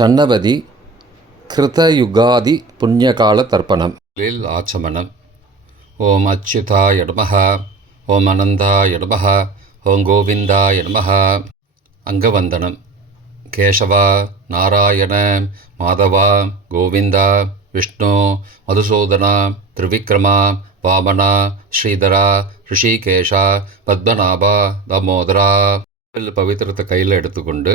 ஷண்ணவதி கிருதயுகாதி புண்ணியகால தர்ப்பணம் லில் ஆச்சமனம் ஓம் அச்சுதா நமः ஓம் அனந்தா நமः ஓம் கோவிந்தா நமः அங்கவந்தனம். கேசவா நாராயண மாதவா கோவிந்தா விஷ்ணு மதுசூதனா திரிவிக்ரமா வாமனா ஸ்ரீதரா ரிஷிகேஷா பத்மநாபா தாமோதரா. பவித்திரத்தை கையில் எடுத்துக்கொண்டு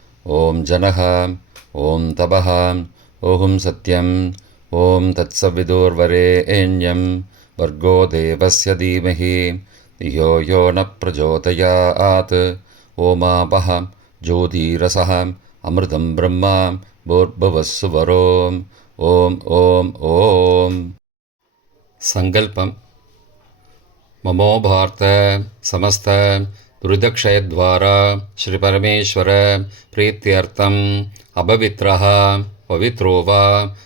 ॐ जनः ॐ तपः ॐ सत्यम् ॐ तत्सविदुर्वरे वर्गो देवस्य धीमहि यो यो न प्रज्योतया आत् ओमापहां ज्योतिरसहा अमृतं ब्रह्मां भोर्भुवस्सुवरोम् ॐ सङ्कल्पं ममो भार्त समस्त दुरिदक्षयद्वारा श्रीपरमेश्वर प्रीत्यर्थम् अपवित्रः पवित्रो वा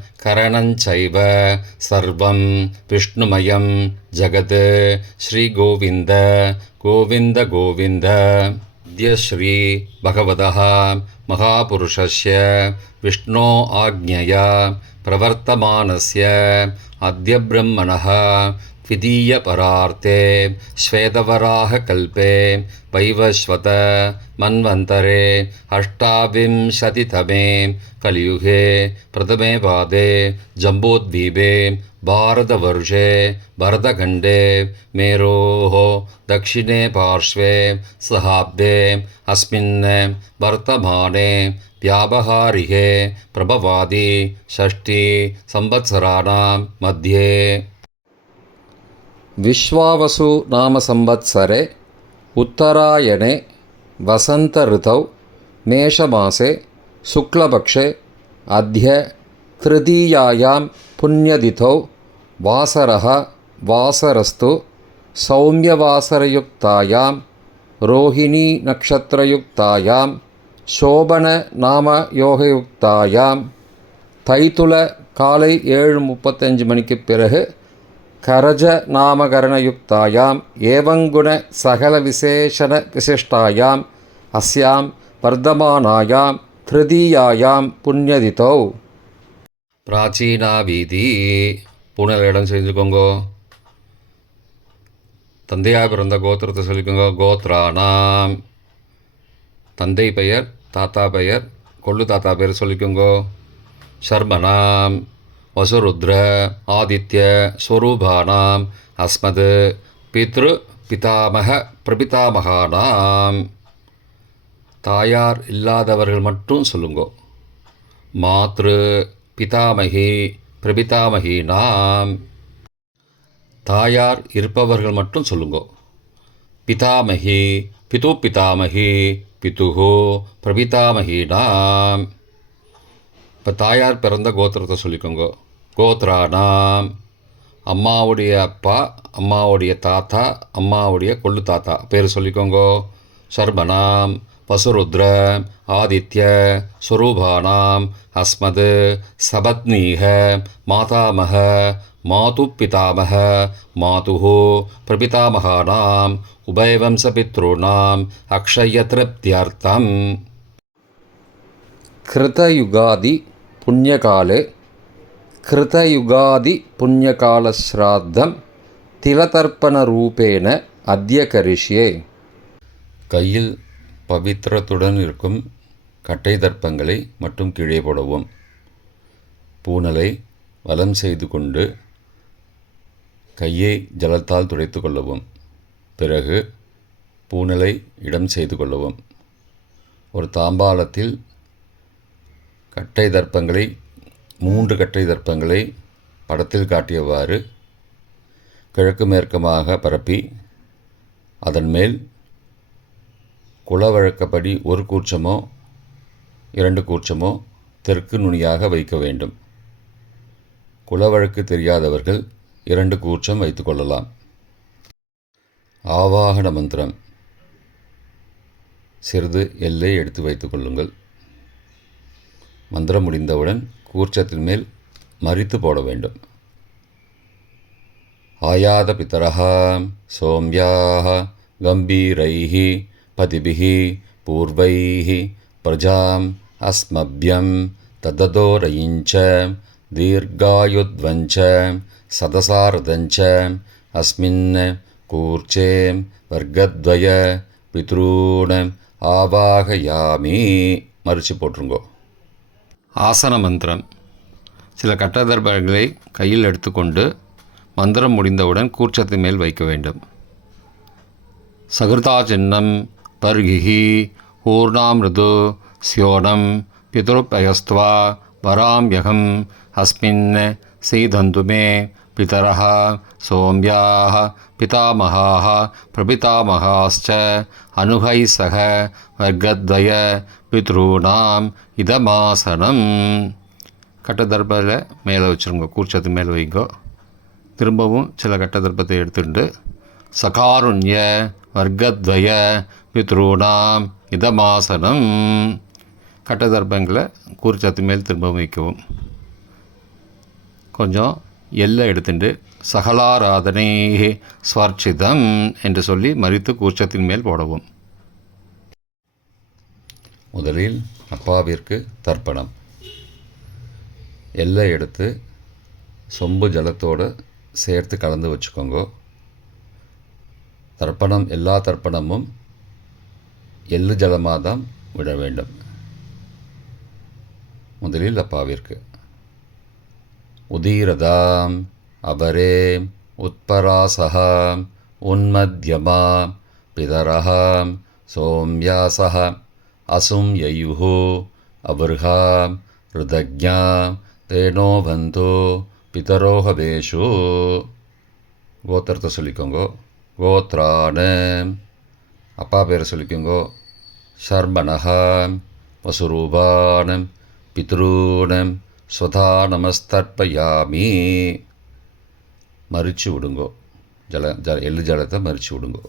योगश्च करणञ्चैव सर्वं विष्णुमयं जगत् श्रीगोविन्द गोविन्द गोविन्द अद्य श्रीभगवतः महापुरुषस्य विष्णो आज्ञया प्रवर्तमानस्य अद्य द्वितीयपरार्थे श्वेतवराहकल्पे वैवस्वत मन्वन्तरे अष्टाविंशतितमे कलियुगे प्रथमे पादे जम्बूद्वीपे भारतवर्षे भरतखण्डे मेरोः दक्षिणे पार्श्वे सहाब्दे अस्मिन् वर्तमाने व्यावहारिके प्रभवादि षष्टि संवत्सराणां मध्ये विश्वावसु नाम संवत्सरे उत्तरायणे वसन्तऋतौ मेषमासे शुक्लपक्षे अद्य तृतीयायां पुण्यतिथौ वासरः वासरस्तु सौम्यवासरयुक्तायां रोहिणीनक्षत्रयुक्तायां शोभननामयोगयुक्तायां தைத்துல காலை ஏழு முப்பத்தஞ்சு மணிக்கு பிறகு கரஜ நாமகரணயுக்தாயாம் ஏவங்குண சகல விசேஷண விசிஷ்டாயாம் அஸ்யாம் வர்தமானாயாம் திருதீயாயாம் புண்ணியதிதோ. பிராச்சீனா வீதி புனல் இடம் செஞ்சுக்கோங்கோ. தந்தையாக பிறந்த கோத்திரத்தை சொல்லிக்கோங்க. கோத்ரானாம். தந்தை பெயர் தாத்தா பெயர் கொள்ளு தாத்தா பெயர் சொல்லிக்கோங்கோ. வசுருத்ர ஆதித்ய ஸ்வரூபானாம் அஸ்மது பித்ரு பிதாமக பிரபிதாமகானாம். தாயார் இல்லாதவர்கள் மட்டும் சொல்லுங்கோ. மாத்ரு பிதாமகி பிரபிதாமகி நாம் தாயார் இருப்பவர்கள் மட்டும் சொல்லுங்கோ. பிதாமகி பிது பிதாமகி பிதுகு பிரபிதாமகி நாம் இப்போ தாயார் பிறந்த கோத்திரத்தை சொல்லிக்கோங்க. கோத்ரானாம் அம்மாவுடைய அப்பா அம்மாவுடைய தாத்தா அம்மாவுடைய கொள்ளு தாத்தா. பேர் சொல்லிக்கோங்க. சர்மனாம் வசுருத்ர ஆதித்ய சுரூபானாம் அஸ்மது சபத்னீக மாதாமக மாது பிதாமக மாதுः பிரபிதாமகானாம் உபயவம்சபித்ருணாம் அக்ஷய திருப்தியர்த்தம் கிருதயுகாதி புண்ணியகாலே கிருதயுகாதி புண்ணியகாலஸ்ராத்தம் திலதர்ப்பணரூபேண அத்திய கரிஷ்யே கையில் பவித்திரத்துடன் இருக்கும் கட்டை தர்ப்பங்களை மட்டும் கீழே போடவும். பூனலை வலம் செய்து கொண்டு கையை ஜலத்தால் துடைத்து கொள்ளவும். பிறகு பூனலை இடம் செய்து கொள்ளவும். ஒரு தாம்பாளத்தில் கட்டை தர்ப்பங்களை மூன்று கட்டை தர்ப்பங்களை படத்தில் காட்டியவாறு கிழக்கு மேற்கமாக பரப்பி அதன் மேல் குலவழக்கப்படி ஒரு கூச்சமோ இரண்டு கூச்சமோ தெற்கு நுனியாக வைக்க வேண்டும். குலவழக்கு தெரியாதவர்கள் இரண்டு கூச்சம் வைத்துக்கொள்ளலாம் ஆவாகன மந்திரம். சிறிது எல்லை எடுத்து வைத்துக் கொள்ளுங்கள். மந்திரம் முடிந்தவுடன் கூர்ச்சத்தின் மேல் மறித்து போட வேண்டும். ஆயாத பித்தரः சோம்யாः கம்பீரைः பதிபிः பூர்வைः பிரஜாம் அஸ்மபியம் தததோரயிஞ்ச தீர்காயுத்வஞ்ச சதசாரதஞ்ச அஸ்மின் கூர்ச்சே வர்க்கத்வய பித்ரூண ஆவாகயாமி. மறித்து போட்டுருங்கோ ஆசன மந்திரம் சில கட்டதர்பங்களை கையில் எடுத்துக்கொண்டு மந்திரம் முடிந்தவுடன் கூர்ச்சத்து மேல் வைக்க வேண்டும். சகிருதா சின்னம் பர்கிஹி ஊர்ணாமிருது சியோனம் பிதுருப்பயஸ்துவா வராம்யகம் அஸ்மின் சீதந்துமே பிதரः सोम्याः पितामहाः प्रपितामहाश्च अनुहैः सह वर्गद्वय पितॄणां இதமாசனம். கட்டதர்பில் மேலே வச்சுருங்க கூர்ச்சத்து மேலே வைங்கோ. திரும்பவும் சில கட்டதர்ப்பத்தை எடுத்துட்டு சகாருண்ய வர்க்கத்வய பித்ரூணாம் இதமாசனம். கட்டதர்ப்பங்களை கூர்ச்சத்து மேல் திரும்பவும் வைக்கவும். கொஞ்சம் எல்லை எடுத்துட்டு சகலாராதனை ஸ்வர்ச்சிதம் என்று சொல்லி மறித்து கூர்ச்சத்தின் மேல் போடவும். முதலில் அப்பாவிற்கு தர்ப்பணம். எல்லை எடுத்து சொம்பு ஜலத்தோடு சேர்த்து கலந்து வச்சுக்கோங்க. தர்ப்பணம் எல்லா தர்ப்பணமும் எள்ளு ஜலமாக தான் விட வேண்டும். முதலில் அப்பாவிற்கு. உதீரதாம் அபரே உத்பராசகாம் உன்மத்யமா பிதரஹாம் சோம்யாசः அசும் யயுः அபர்ஹாம் ருதஜ்ஞாம் தேனோ பந்தோ பிதரோஹவேஷு. கோத்திரத்தை சொல்லிக்கோங்கோ. கோத்ரான அப்பா பேரை சொல்லிக்கோங்கோ. ஷர்மனஹா வசுரூபானம் பித்ரூணம் ஸ்வதா நமஸ்தர்ப்பயாமி மறிச்சு விடுங்கோ. ஜல ஜ எள்ளு ஜலத்தை மறிச்சு விடுங்கோ.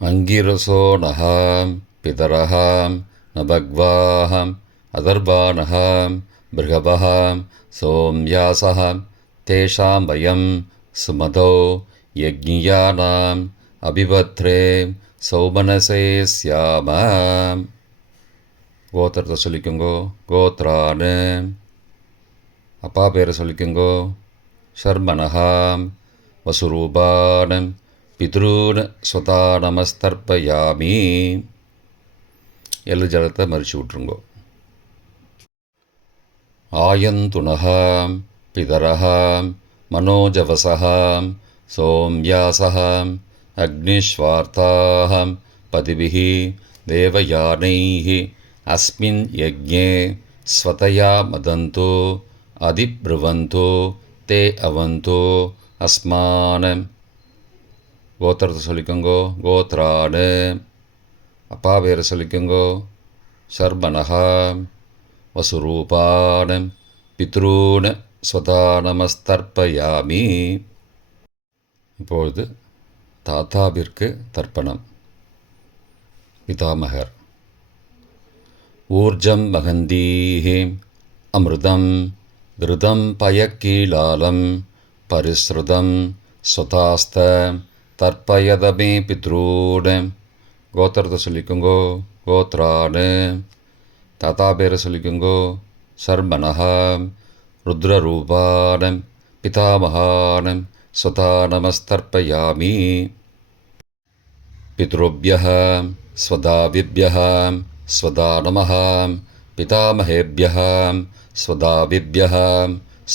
அங்கிரசோ நகாம் பிதரகாம் நபக்வாஹம் அதர்பானகாம் பிருகபகாம் சோம்யாசகாம் தேஷாம் பயம் சுமதோ யஜ்ஞியானாம் அபிபத்ரே சௌமனசே ஸ்யாமாம். கோத்திரத்தை சொல்லிக்கோங்கோ கோத்ரானு. அப்பா பேரை சொல்லிக்கோங்கோ ஷர்மனகாம் வசுரூபானம் பித்ரூன் ஸ்வதா நமஸ்தர்ப்பயாமி எள்ளு ஜலத்தை மறிச்சு விட்ருங்கோ ஆயந்துனகாம் பிதரகாம் மனோஜவசகாம் சோம்யாசகாம் அக்னிஸ்வார்த்தாகம் பதிபிः தேவயானைः अस्मिन् यज्ञे ஸ்வதயா மதந்தோ அதிப்ருவந்தோ தே அவந்தோ அஸ்மான கோத்திரத்தை சொல்லிக்கோங்கோ கோத்ராடு அப்பா பேரை சொல்லிக்கோங்கோ சர்பனகா வசுரூபான பித்ரூன ஸ்வதானமஸ்தர்ப்பயாமி. இப்பொழுது தாத்தாவிற்கு தர்ப்பணம். பிதாமகர். ஊர்ஜம் மகந்தீஹே அமிர்தம் கிருதம் பயக்கீலாலம் பரிஸ்ருதம் ஸ்வதாஸ்த தற்பயதமே பித்ரூடு. கோத்திரத்தை சொல்லிக்கோங்கோ கோத்ராடு. தாத்தா பேரை சொல்லிக்கோங்கோ சர்மனஹா. ருத்ரரூபானம் பிதாமகானம் ஸ்வதா நமஸ்தர்ப்பயாமி பித்ருபிய ஸ்வதாவிபிய ஸ்வதா நம பிதாமகேபிய ஸ்வதாவிபிய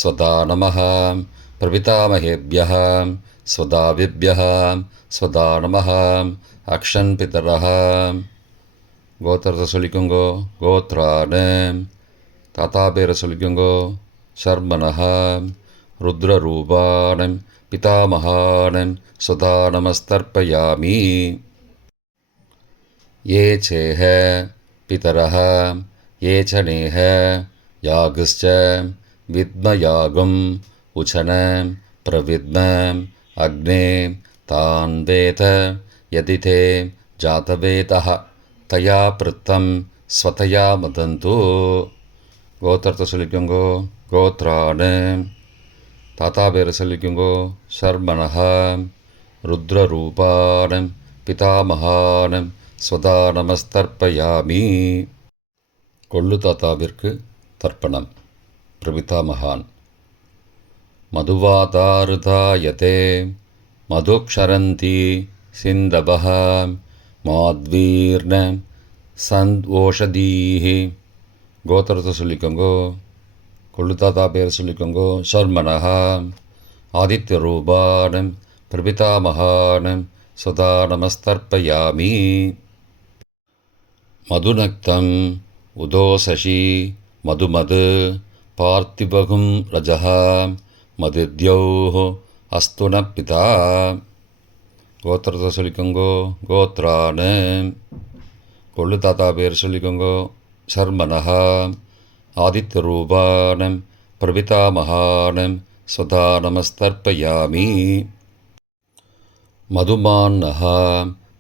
ஸ்வதா நம பிரபிதாமகேபிய स्वदाविभ्यः स्वदा नमः अक्षन् पितरः கோத்திரத்தை சொல்லிக்கோங்கோ கோத்ரான தாத்தா பேரை சொல்லிக்கோங்கோ சர்மனஹா ருத்ரரூபானம் பிதாமகானன் சுதா நமஸ்தர்ப்பயாமி ये चेह पितरः ये च नेह यागश्च विद्मयागम् उचन प्रविद्म अग्ने तान् वेद यदि ते जातवेदः तया पृत्तं स्वतया मदन्तु கோத்திரத்தை சொல்லிக்கோங்கோ கோத்ரான தாத்தா பேரை சொல்லிக்கோங்கோ சர்மனஹா ருத்ரரூபானம் பிதாமகானம் ஸ்வதா நமஸ்தர்ப்பயாமி கொள்ளு தாத்தாவிற்கு தர்ப்பணம் பிரபிதாமகான் மதுவாதாருதாயதே மதுக்ஷரந்தி சிந்தபः மாத்வீர்ண சந்த் ஓஷதீஹி கோத்திரத்தை சொல்லிக்கோங்கோ கொள்ளுத்தாத்தா பேர் சொல்லிக்கோங்கோ சர்மனஹா ஆதித்ய ரூபானம் பிரபிதாமகானம் சுதா நமஸ்தர்ப்பயாமி மதுநக்தம் உதோசசி மதுமது பார்த்திபகும் ரஜகா மதித்யௌः அஸ்து ந பிதா கோத்திரத்தை சொல்லிக்கோங்கோ கோத்ரான கொள்ளு தாத்தா பேர் சொல்லிக்கோங்கோ சர்மனஹா ஆதித்யரூபானம் பிரபிதாமகானம் சுதா நமஸ்தர்ப்பயாமி मधुमान्नः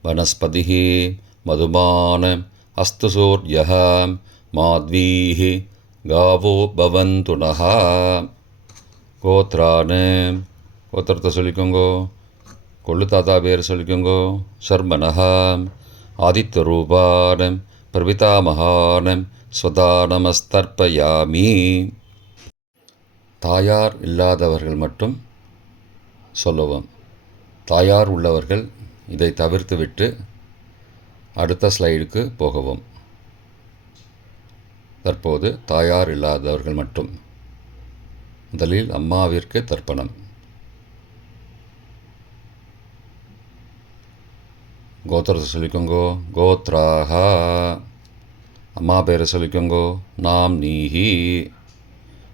वनस्पतिः मधुमान् अस्तु सूर्यः माध्वीः गावो भवन्तु नः கோத்ரான. கோத்திரத்தை சொல்லிக்கோங்கோ. கொள்ளு தாத்தா பேர் சொல்லிக்கோங்கோ. சர்மனஹா. ஆதித்த ரூபானம் பிரபிதாமகானம் ஸ்வதா தாயார் இல்லாதவர்கள் மட்டும் சொல்லுவோம். தாயார் உள்ளவர்கள் இதை தவிர்த்துவிட்டு அடுத்த ஸ்லைடுக்கு போகவும். தற்போது தாயார் இல்லாதவர்கள் மட்டும். முதலில் அம்மாவிற்கு தர்ப்பணம். கோத்திரத்தை சொல்லிக்கோங்கோ. கோத்ராஹா. அம்மா பேரை சொல்லிக்கோங்கோ. நாம் நீஹி.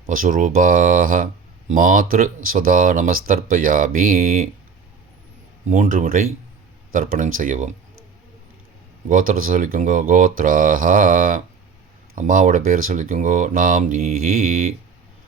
வசுரூபாக மாத்ரு ஸ்வதா நமஸ்தர்ப்பயாமி. மூன்று முறை தர்ப்பணம் செய்யவும். கோத்திரத்தை சொல்லிக்கோங்கோ. கோத்ராஹா. அம்மாவோட பேர் சொல்லிக்கோங்கோ. நாம் நீஹி.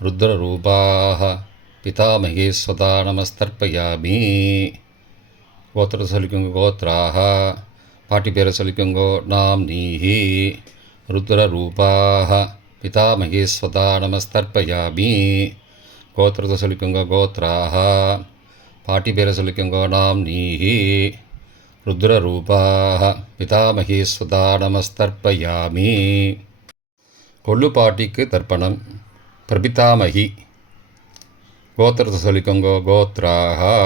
ருத்ரரூபாக பிதாமகி ஸ்வதா நமஸ்தர்ப்பயாமி கோத்திரத்தை சொல்லிக்கோங்க கோத்ராக பாட்டி பேரை சொல்லிக்கோங்கோ நாம் நீஹி ருத்ரரூபாக பிதாமகி ஸ்வதா நமஸ்தர்ப்பயாமி கோத்திரத்தை சொல்லிக்கோங்க கோத்ராக பாட்டி பேரை சொல்லிக்கோங்கோ பிரபிதாமகி. கோத்திரத்தை சொல்லிக்கோங்கோ கோத்ராஹா.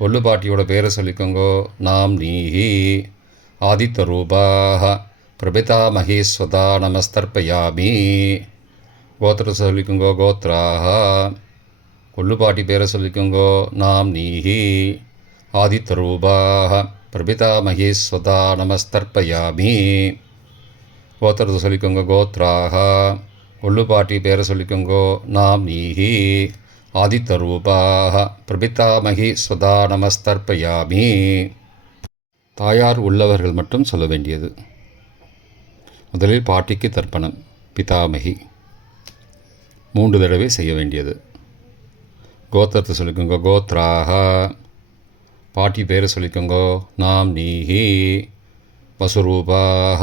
கொள்ளுபாட்டியோட பேரை சொல்லிக்கோங்கோ நாம் நீஹி. ஆதித்த ரூபாக பிரபிதா மகேஸ்வதா நமஸ்தர்ப்பயாமி. கோத்திரத்தை சொல்லிக்கோங்கோ கோத்ராக கொள்ளுபாட்டி பேரை சொல்லிக்கோங்கோ நாம் நீஹி. ஆதித்த ரூபாக பிரபிதா மகேஸ்வதா நமஸ்தர்ப்பயாமி. கோத்திரத்தை சொல்லிக்கோங்க கோத்ராக ஒள்ளு பாட்டி பேரை சொல்லிக்கோங்கோ நாம் நீஹி ஆதித்த ரூபாக பிரபிதாமகி ஸ்வதா நமஸ்தர்ப்பயாமி தாயார் உள்ளவர்கள் மட்டும் சொல்ல வேண்டியது முதலில் பாட்டிக்கு தர்ப்பணம் பிதாமகி மூன்று தடவை செய்ய வேண்டியது கோத்திரத்தை சொல்லிக்கோங்க கோத்ராக பாட்டி பேரை சொல்லிக்கோங்கோ நாம் நீஹி வசுரூபாக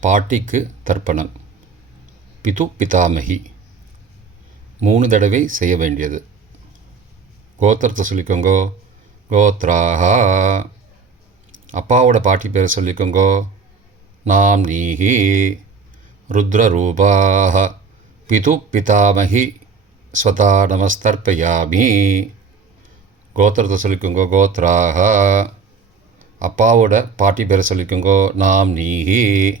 பாட்டிக்கு தர்ப்பணம். பிது பிதாமகி. மூணு தடவை செய்ய வேண்டியது. கோத்திரத்தை சொல்லிக்கோங்கோ. கோத்ராஹா. அப்பாவோட பாட்டி பேரை சொல்லிக்கோங்கோ. நாம் நீஹி ருத்ரரூபாக பிது பிதாமகி. ஸ்வதா நமஸ்தர்ப்பயாமி. கோத்திரத்தை சொல்லிக்கோங்கோ. கோத்ராக அப்பாவோட பாட்டி பேரை சொல்லிக்கோங்கோ. நாம் நீஹி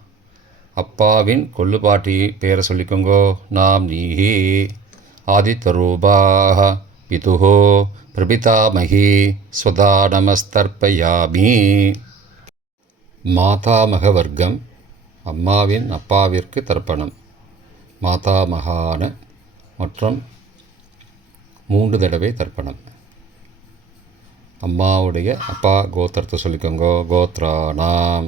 அப்பாவின் கொள்ளுப்பாட்டி பேரை சொல்லிக்கோங்கோ. நாம் நீஹி ஆதித்தரூபா பிதுஹோ பிரபிதாமகி ஸ்வதா நமஸ்தர்ப்பயாமி மாதாமக வர்க்கம் அம்மாவின் அப்பாவிற்கு தர்ப்பணம். மாதாமகான மற்றும் மூன்று தடவை தர்ப்பணம். அம்மாவுடைய அப்பா கோத்திரத்தை சொல்லிக்கோங்கோ. கோத்ரானாம்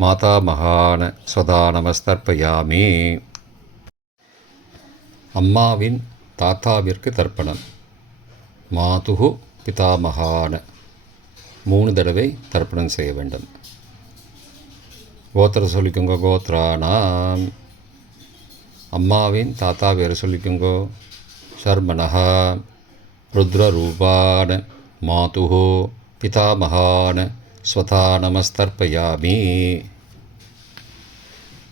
மாதாமகான ஸ்வதா நமஸ்தர்ப்பயாமி. அம்மாவின் தாத்தாவிற்கு தர்ப்பணம். மாதுகு பிதாமகான மூணு தடவை தர்ப்பணம் செய்ய வேண்டும். கோத்திர சொல்லிக்குங்கோ கோத்ரானாம் அம்மாவின் தாத்தா பேரை சொல்லிக்கோங்கோ. ஷர்மனஹா ருத்ரரூபான மாதுகோ பிதாமகான ஸ்வதா நமஸ்தர்ப்பயாமி.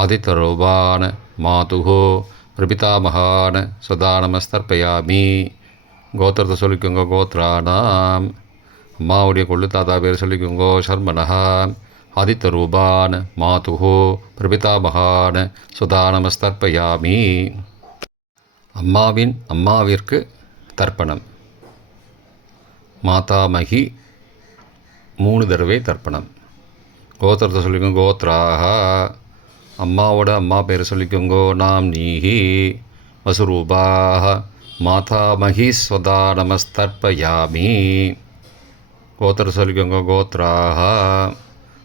ஆதித்தரூபான் மாதுகோ ரிபிதாமகான் சதா நமஸ்தர்ப்பயாமி கோத்திரத்தை சொல்லிக்கோங்க கோத்ரானாம். அம்மாவுடைய கொள்ளு தாத்தா பேர் சொல்லிக்கோங்கோ சர்மனஹா. ஆதித்தரூபான் மாதுகோ பிரபிதாமகான் சுதா நமஸ்தர்ப்பயாமி அம்மாவின் அம்மாவிற்கு தர்ப்பணம். மாதாமகி மூணு தடவை தர்ப்பணம். கோத்திரத்தை சொல்லிக்கோங்க கோத்ராக அம்மாவோட அம்மா பேர் சொல்லிக்கோங்கோ. நாம் நீஹி வசுரூபாக மாதாமகி ஸ்வதா நமஸ்தர்ப்பயாமி. கோத்திர சொல்லிக்கோங்க கோத்ராக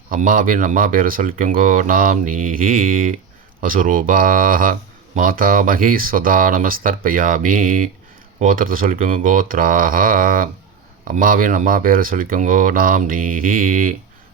அம்மாவின் அம்மா பேர் சொல்லிக்கோங்கோ. நாம் நீஹி வசுரூபாக மாதாமகி ஸ்வதா நமஸ்தர்ப்பயாமி. கோத்திரத்தை சொல்லிக்கோங்க கோத்ராக அம்மாவின் அம்மா பேரை சொல்லிக்கோங்கோ. நாம் நீஹி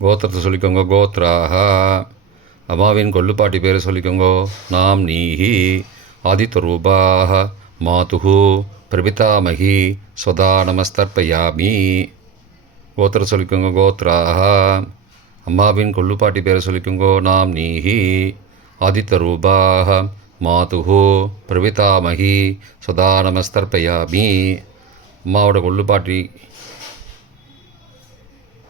கோத்திரத்தை சொல்லிக்கோங்க கோத்ராக அம்மாவின் கொல்லுப்பாட்டி பேரை சொல்லிக்கோங்க. நாம் நீஹி ஆதித்தரூபாக மாதுகு பிரபிதாமகி சுதா நமஸ்தர்பயாமி கோத்திர சொல்லிக்கோங்க கோத்ராக அம்மாவின் கொல்லுப்பாட்டி பேரை சொல்லிக்கோங்கோ. நாம் நீஹி ஆதித்தரூபாக மாதுகு பிரபிதாமகி சுதா நமஸ்தர்பயாமி அம்மாவோட கொல்லுப்பாட்டி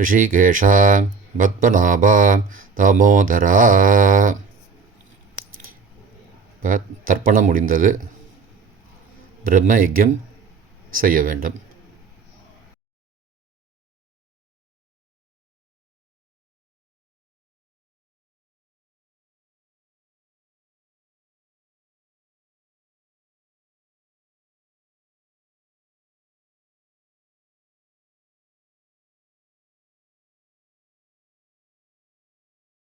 ரிஷிகேஷா பத்மநாபா தாமோதரா இப்போ தர்ப்பணம் முடிந்தது. பிரம்ம யஜ்யம் செய்ய வேண்டும்.